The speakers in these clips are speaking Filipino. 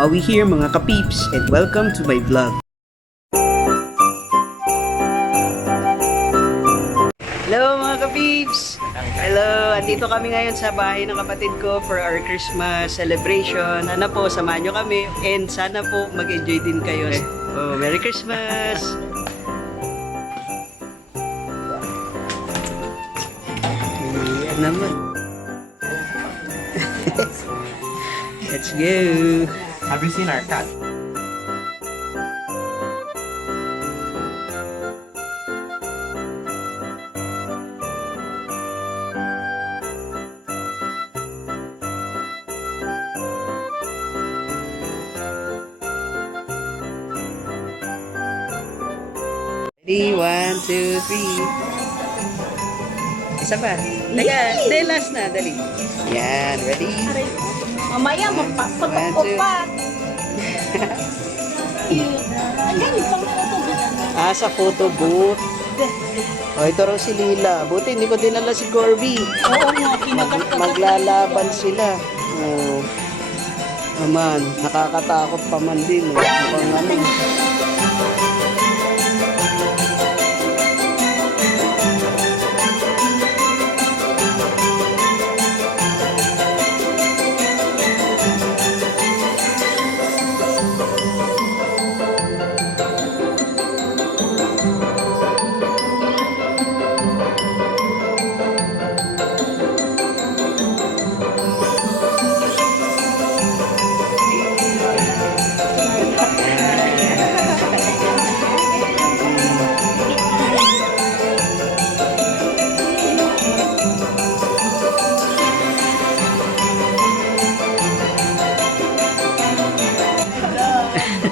Maui here mga kapeeps and welcome to my vlog. Hello mga kapeeps! Hello! Andito kami ngayon sa bahay ng kapatid ko for our Christmas celebration. Sana po, samahan nyo kami and sana po mag-enjoy din kayo. Oh, Merry Christmas! Yan naman. Let's go! Have you seen our cat? Ready? 1, 2, 3. Isa pa. Teka, dahil last na. Dali. Yan. Ready? Mamaya, magpapatok ko pa. Sa photo booth. Oh, ito raw si Lila. Buti, hindi ko dinala si Corby. Oo nga, kinagat-kagat. Maglalaban sila. Oh. Naman, nakakatakot pa man din. Mukhang ano.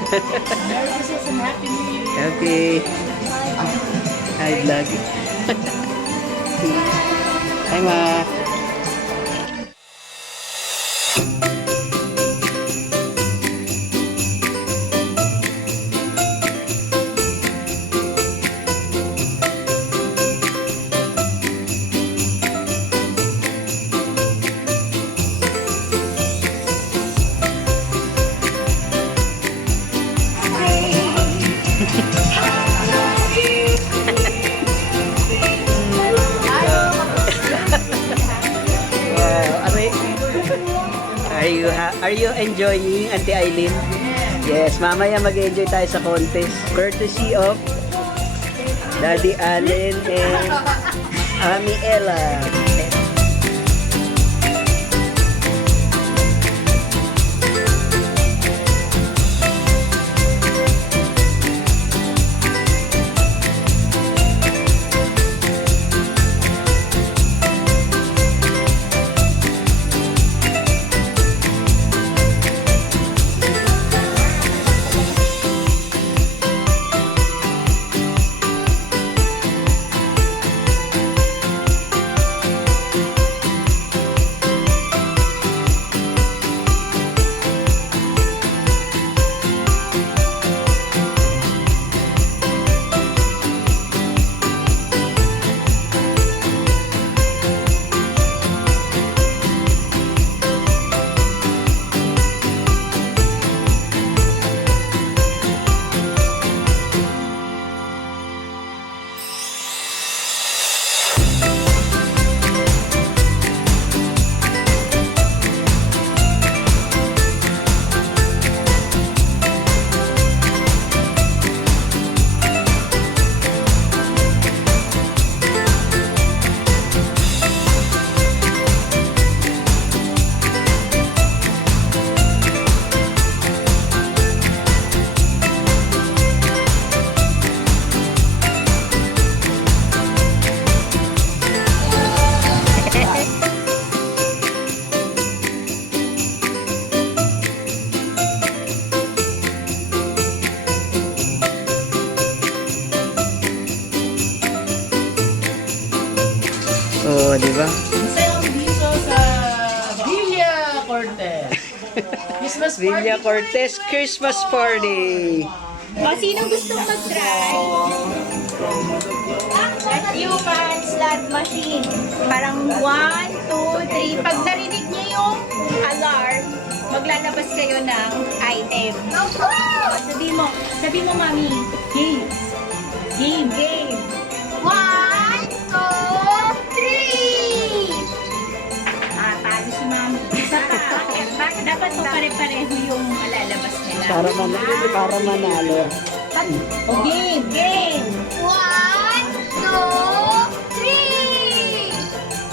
Merry Christmas and Happy New Year. Okay. Hi, vlog. Hi, ma. Are you enjoying, Auntie Eileen? Yes, mamaya mag-enjoy tayo sa contest. Courtesy of Daddy Allen and Ami Ella. Oh, di ba? Masaya kami dito sa Villa Cortez. Christmas party. Villa Cortez Christmas Party. O, sinong gustong mag-try? Human slot machine. Parang 1, 2, 3. Pag narinig niyo yung alarm, mag maglalabas kayo ng item. Sabi mo, mami, games. Game. 1, 2, 3! Talo si mami. Isa pa. Bakit dapat po pare-pareho yung malalabas nila? Para manalo. O game. 1, 2,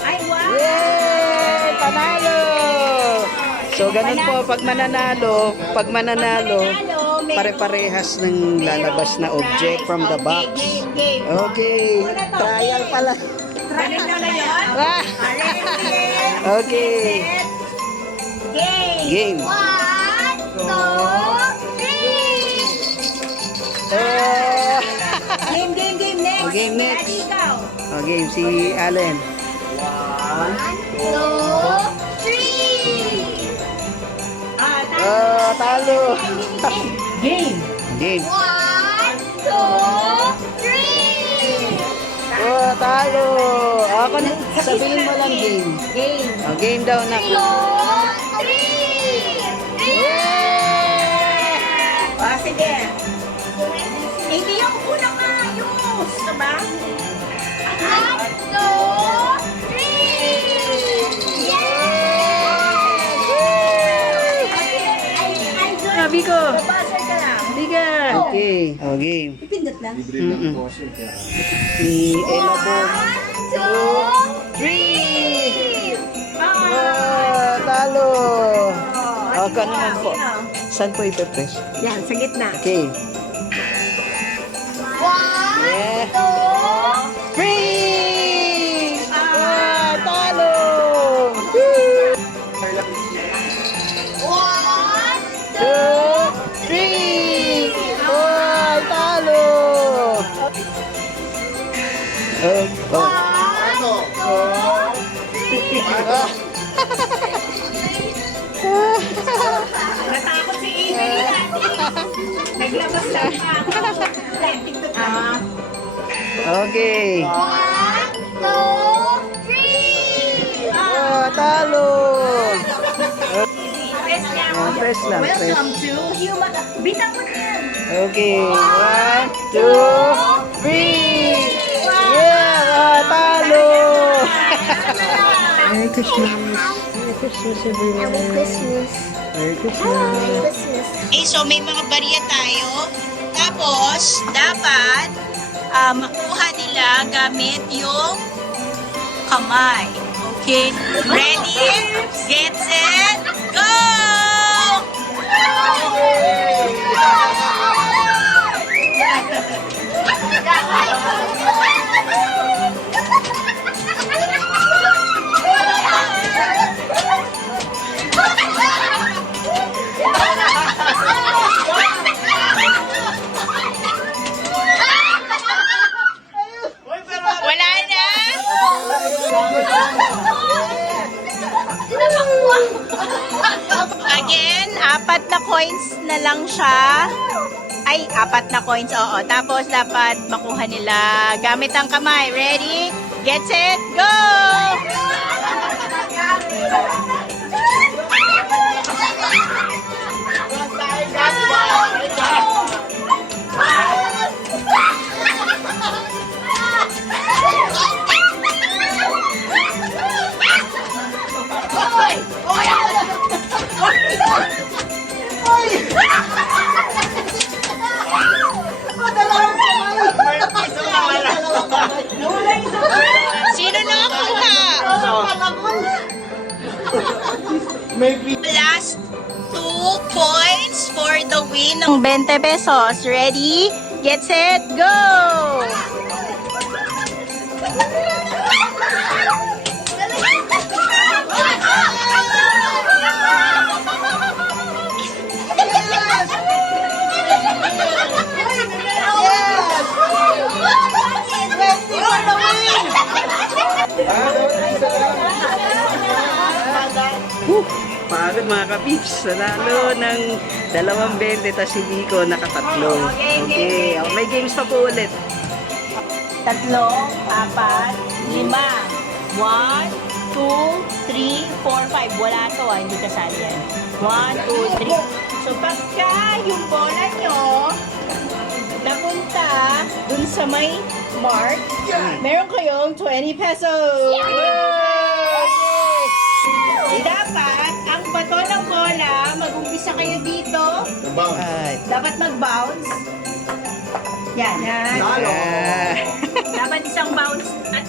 3! Ay, wow! Yay! Panalo! So, ganun po, pag mananalo, may pare-parehas ng lalabas na object from the box. Game. Okay, trial pala. Ganun na yun? Ah! Okay, Game. game. 1, 2, 3! Oh, Game. Next. Game next. Daddy, ikaw. oh, game si Allen. 1, 2, 3! Oh, talo. Game. Game. 1, 2, 3! Oh, talo. Ako na, sabihin mo lang game. Game. Oh, game daw na. 2, 3! Yeah! O, sige. Hindi yung unang maayos. Diba? 1, 2, 3! Sabi ko. Buzzer ka lang. Biga. Okay. Oh, game. Pipindot lang. Si Ella po. 1, 2, 3! Oh, talo. Ako naman po. Saan po ipe-press? Yan, sa gitna. Okay. 1, Yeah. 2, 3! Ah, talo! 1, 2, 3! Oh, talo! Natakot si Amy. Naglabas lang ako. Okay. 1, 2, 3! Oh, talo! Press niya. Oh, press lang, press. Welcome to Human... Bitang mo yan. Okay. 1, 2, 3! Yeah! Oh, talo! Merry Christmas. Merry Christmas, everyone. Merry Christmas. Merry Christmas. Merry Christmas. Okay, so may mga barya tayo. Tapos, dapat makuha nila gamit yung kamay. Okay? Ready? Get set? Go! Wala na? Again, 4 na coins na lang siya. Ay, 4 na coins, oo. Tapos, dapat makuha nila gamit ang kamay. Ready? Get set, go! Sino nakakuha? Last 2 points for the win ng 20 pesos. Ready? Get set, go! Pagod mga kapips. Lalo ng 2.20 tas si Vico nakatatlo. Okay. Oh, may games pa po ulit. 3, 4, 5. 1, 2, 3, 4, 5. Wala to hindi kasali yan. 1, 2, 3. So, pagka yung bola nyo napunta dun sa may mark, meron kayong 20 pesos. Dapat, ang bato ng bola, mag-umpisa kayo dito. Right. Dapat mag-bounce. Yan. Dapat isang bounce at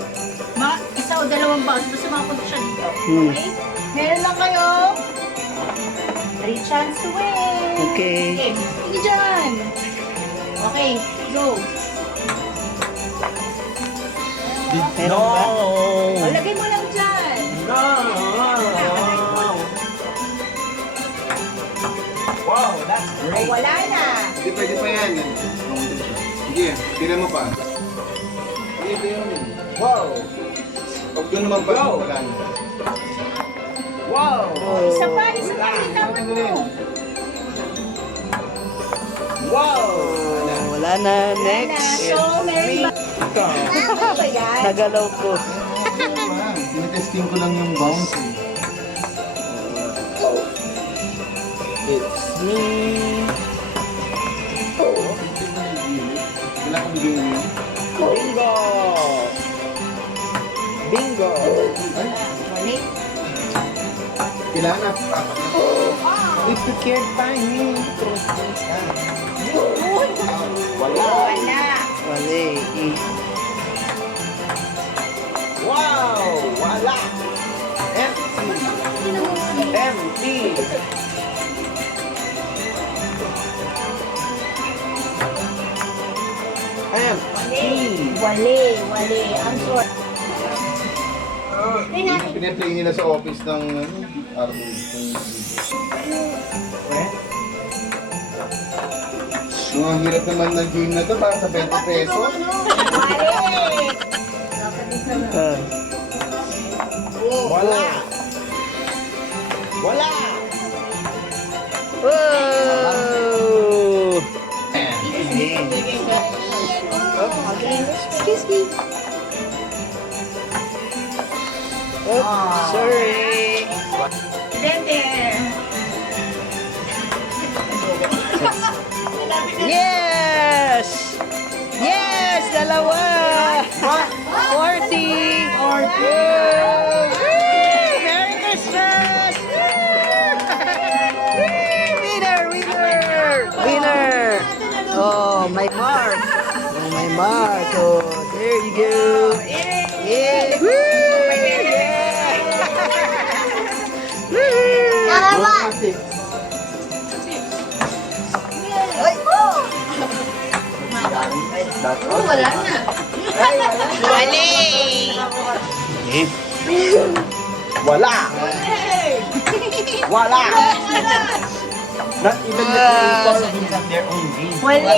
isa o dalawang bounce basta makapunta siya dito. Okay? Meron lang kayo 3 chance to win. Okay. Sige dyan. Okay, go. Meron ba? O, lagay mo lang dyan. Wow, that's O, great. wala na. Hindi, pwede pa yan. Sige, tira mo pa. Sige, tira mo. Wow. Pag doon naman pa, Go. wala na. Wow. Isa pa, itawan mo. Wow. Wala na. Wala na. Next. So, meron ba? Ano ba yan? Nagalaw ko. Tinetesting ko lang yung bounce eh. It's me. Wala kang bigyan yun. Bingo. Bingo. Mali. Kailangan na. If you can't find me, throw things out. Wala. Wala. Mali. Wow. Wala. Empty. Empty. Empty. Wali. Ang sort. Pinaplay nila sa office ng RB. Ang hirap naman ng game na to para sa 20 pesos. Mali. Wala. Wala. Whoa! Excuse me. Oops, sorry. There. Yes! Yes! Dalawa! 40! Woo! Merry Christmas! Woo! Winner! Winner! Oh, my mark! Oh, my mark! Oh, there you go! Yeah! Woo! Yeah! Woo! Mali. Wala. Wala. Not even the creators have their own game. Mali.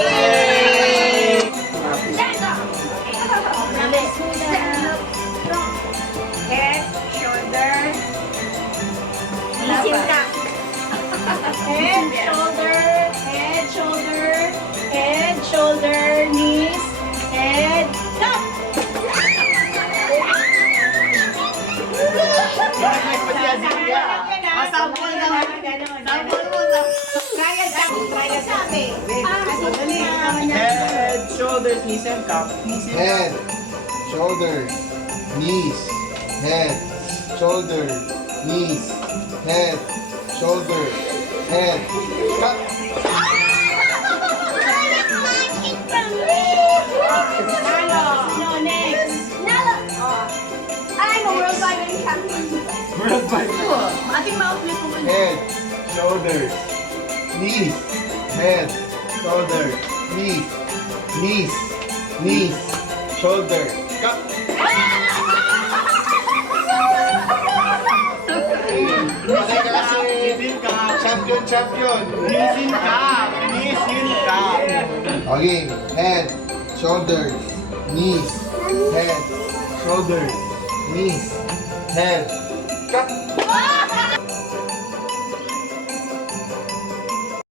Head, shoulder. Isin ka. Head, shoulder, knees, head, top. Sample na. Sample mo na. Kaya sabi. Head, shoulders, knees, and cup. Head, shoulder, knees, head, shoulder, knees, head, shoulder, head, cut. No, next. I'm a worldwide champion. Ating ma-ulit mo. Head, shoulders, knees, head, shoulder, knees, knees, knees, shoulder, cut. Bakit ka kasi champion. Knees in cup. Okay, head, shoulders, knees, head, shoulders, knees, head, cut.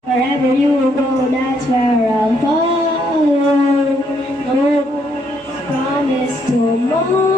Wherever you go, that's where I'll follow. No promise tomorrow.